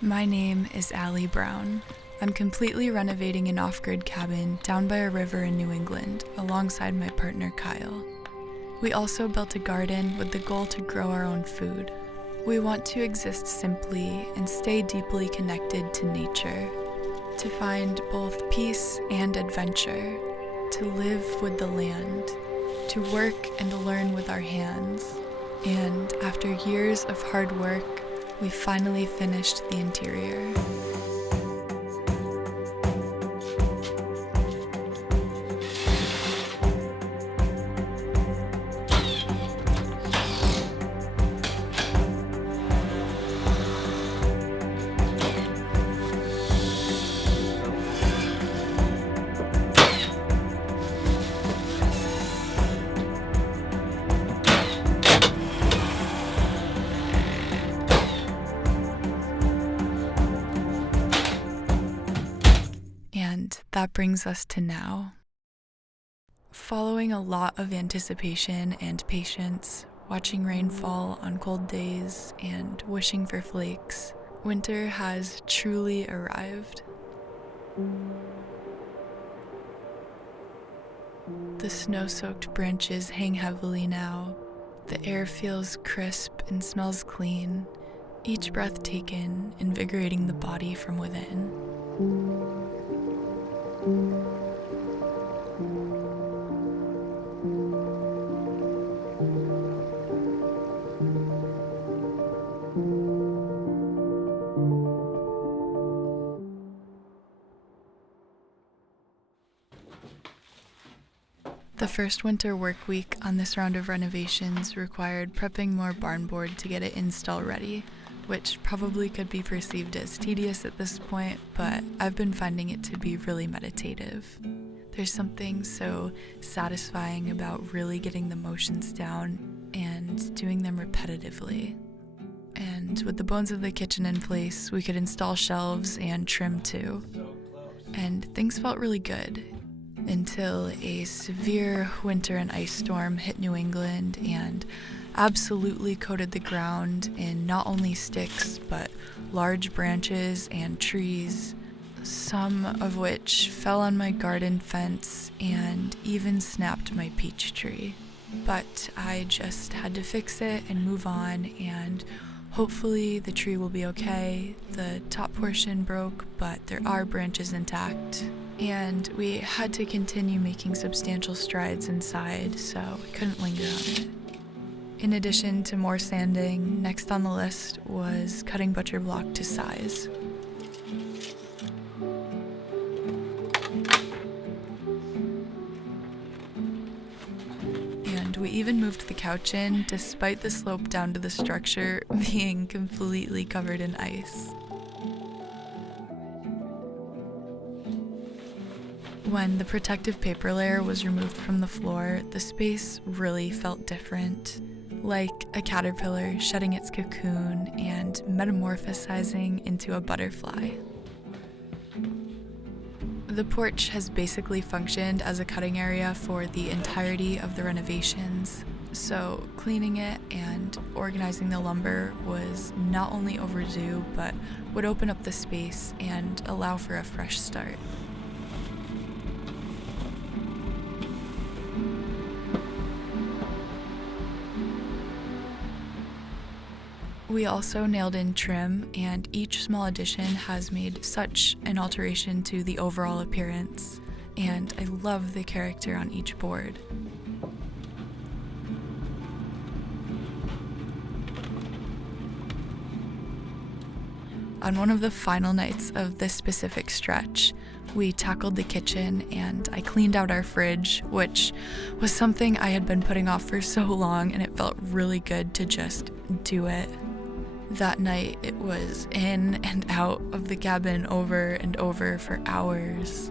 My name is Allie Brown. I'm completely renovating an off-grid cabin down by a river in New England alongside my partner Kyle. We also built a garden with the goal to grow our own food. We want to exist simply and stay deeply connected to nature, to find both peace and adventure, to live with the land, to work and learn with our hands. And after years of hard work, we finally finished the interior. And that brings us to now. Following a lot of anticipation and patience, watching rain fall on cold days and wishing for flakes, winter has truly arrived. The snow-soaked branches hang heavily now. The air feels crisp and smells clean, each breath taken invigorating the body from within. The first winter work week on this round of renovations required prepping more barn board to get it install ready, which probably could be perceived as tedious at this point, but I've been finding it to be really meditative. There's something so satisfying about really getting the motions down and doing them repetitively. And with the bones of the kitchen in place, we could install shelves and trim too. And things felt really good until a severe winter and ice storm hit New England and absolutely coated the ground in not only sticks but large branches and trees, some of which fell on my garden fence and even snapped my peach tree. But I just had to fix it and move on, and hopefully the tree will be okay. The top portion broke, but there are branches intact. And we had to continue making substantial strides inside, so I couldn't linger on it. In addition to more sanding, next on the list was cutting butcher block to size. And we even moved the couch in, despite the slope down to the structure being completely covered in ice. When the protective paper layer was removed from the floor, the space really felt different, like a caterpillar shedding its cocoon and metamorphosizing into a butterfly. The porch has basically functioned as a cutting area for the entirety of the renovations, so cleaning it and organizing the lumber was not only overdue, but would open up the space and allow for a fresh start. We also nailed in trim, and each small addition has made such an alteration to the overall appearance, and I love the character on each board. On one of the final nights of this specific stretch, we tackled the kitchen and I cleaned out our fridge, which was something I had been putting off for so long, and it felt really good to just do it. That night, it was in and out of the cabin over and over for hours.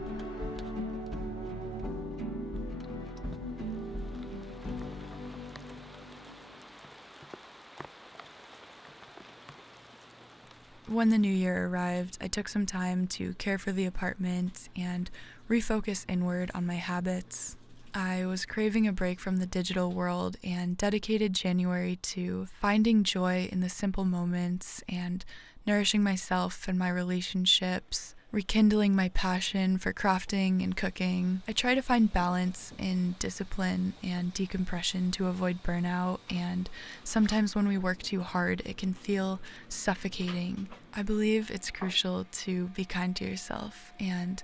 When the new year arrived, I took some time to care for the apartment and refocus inward on my habits. I was craving a break from the digital world and dedicated January to finding joy in the simple moments and nourishing myself and my relationships, rekindling my passion for crafting and cooking. I try to find balance in discipline and decompression to avoid burnout, and sometimes when we work too hard, it can feel suffocating. I believe it's crucial to be kind to yourself and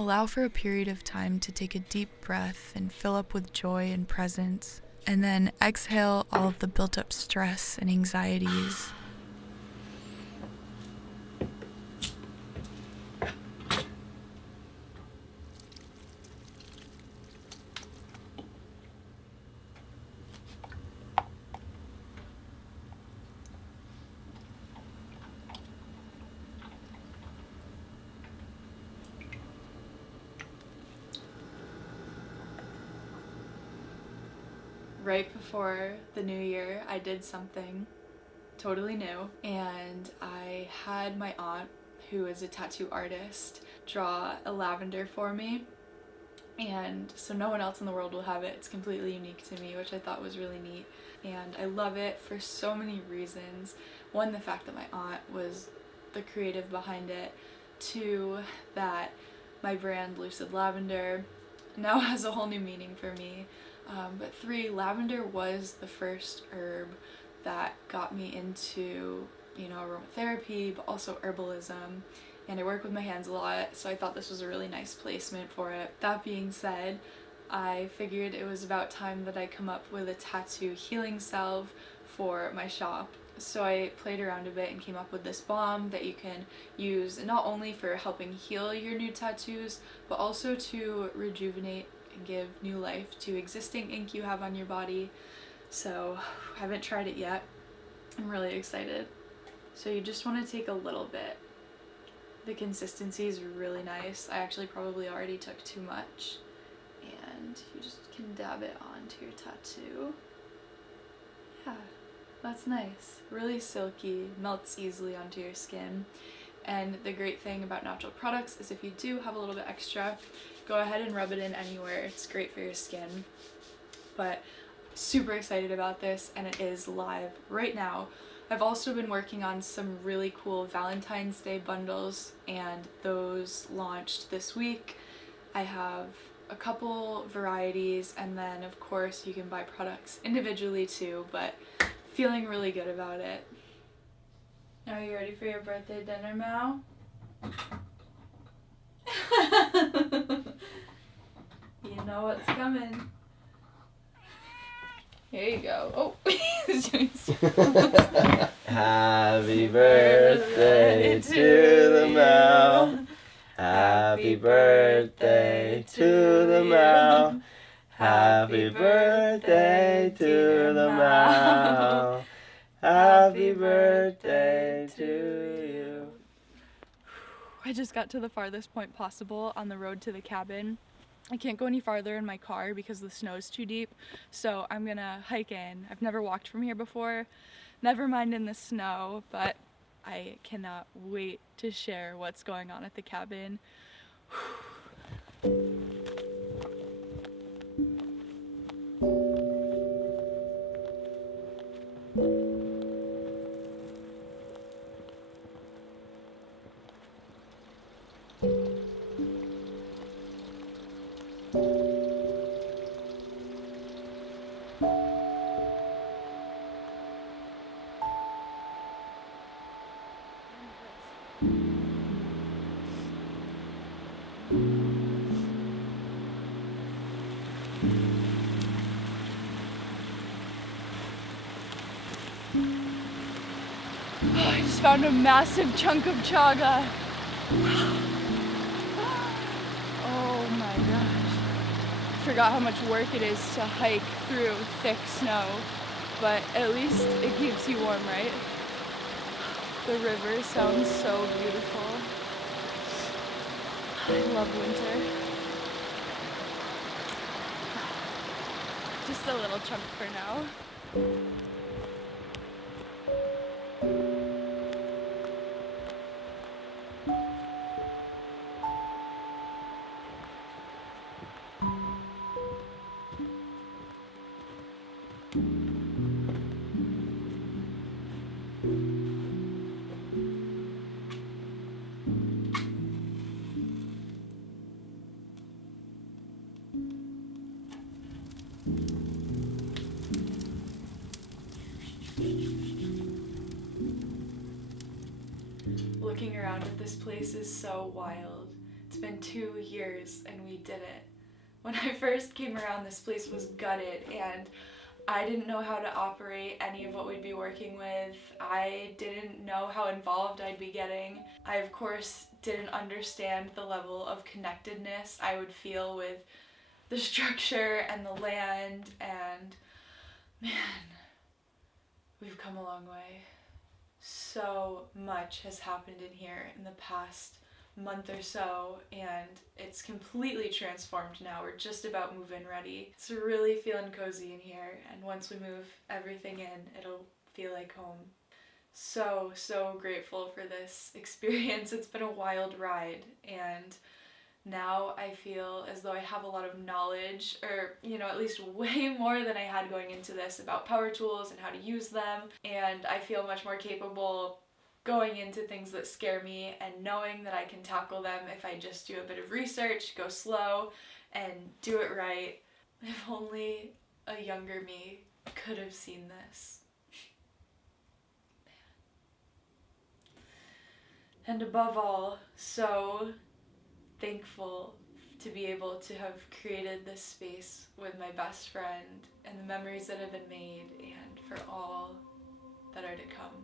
allow for a period of time to take a deep breath and fill up with joy and presence, and then exhale all of the built up stress and anxieties. Right before the new year, I did something totally new, and I had my aunt, who is a tattoo artist, draw a lavender for me, and so no one else in the world will have it. It's completely unique to me, which I thought was really neat, and I love it for so many reasons. One, the fact that my aunt was the creative behind it. Two, that my brand Lucid Lavender now has a whole new meaning for me. But three, lavender was the first herb that got me into, aromatherapy, but also herbalism. And I work with my hands a lot, so I thought this was a really nice placement for it. That being said, I figured it was about time that I come up with a tattoo healing salve for my shop. So I played around a bit and came up with this balm that you can use not only for helping heal your new tattoos, but also to rejuvenate and give new life to existing ink you have on your body. So I haven't tried it yet. I'm really excited. So you just want to take a little bit. The consistency is really nice. I actually probably already took too much. And you just can dab it onto your tattoo. Yeah, that's nice. Really silky, melts easily onto your skin. And the great thing about natural products is if you do have a little bit extra, go ahead and rub it in anywhere. It's great for your skin. But super excited about this, and it is live right now. I've also been working on some really cool Valentine's Day bundles, and those launched this week. I have a couple varieties, and then of course you can buy products individually too, but feeling really good about it. Are you ready for your birthday dinner, Mal? You know what's coming. Here you go. Oh, Happy birthday to the Mal. Happy birthday to the Mal. Happy birthday to the Mal. Happy birthday to you. I just got to the farthest point possible on the road to the cabin. I can't go any farther in my car because the snow's too deep, so I'm gonna hike in. I've never walked from here before, never mind in the snow, but I cannot wait to share what's going on at the cabin. I just found a massive chunk of chaga. Oh my gosh. Forgot how much work it is to hike through thick snow, but at least it keeps you warm, right? The river sounds so beautiful. I love winter. Just a little chunk for now. Looking around at this place is so wild. It's been 2 years and we did it. When I first came around, this place was gutted and I didn't know how to operate any of what we'd be working with. I didn't know how involved I'd be getting. I, of course, didn't understand the level of connectedness I would feel with the structure and the land, and man, we've come a long way. So much has happened in here in the past month or so, and it's completely transformed now. We're just about move-in ready. It's really feeling cozy in here, and once we move everything in, it'll feel like home. So grateful for this experience. It's been a wild ride, and now I feel as though I have a lot of knowledge, or at least way more than I had going into this, about power tools and how to use them, and I feel much more capable going into things that scare me and knowing that I can tackle them if I just do a bit of research, go slow, and do it right. If only a younger me could have seen this. And above all, so thankful to be able to have created this space with my best friend, and the memories that have been made, and for all that are to come.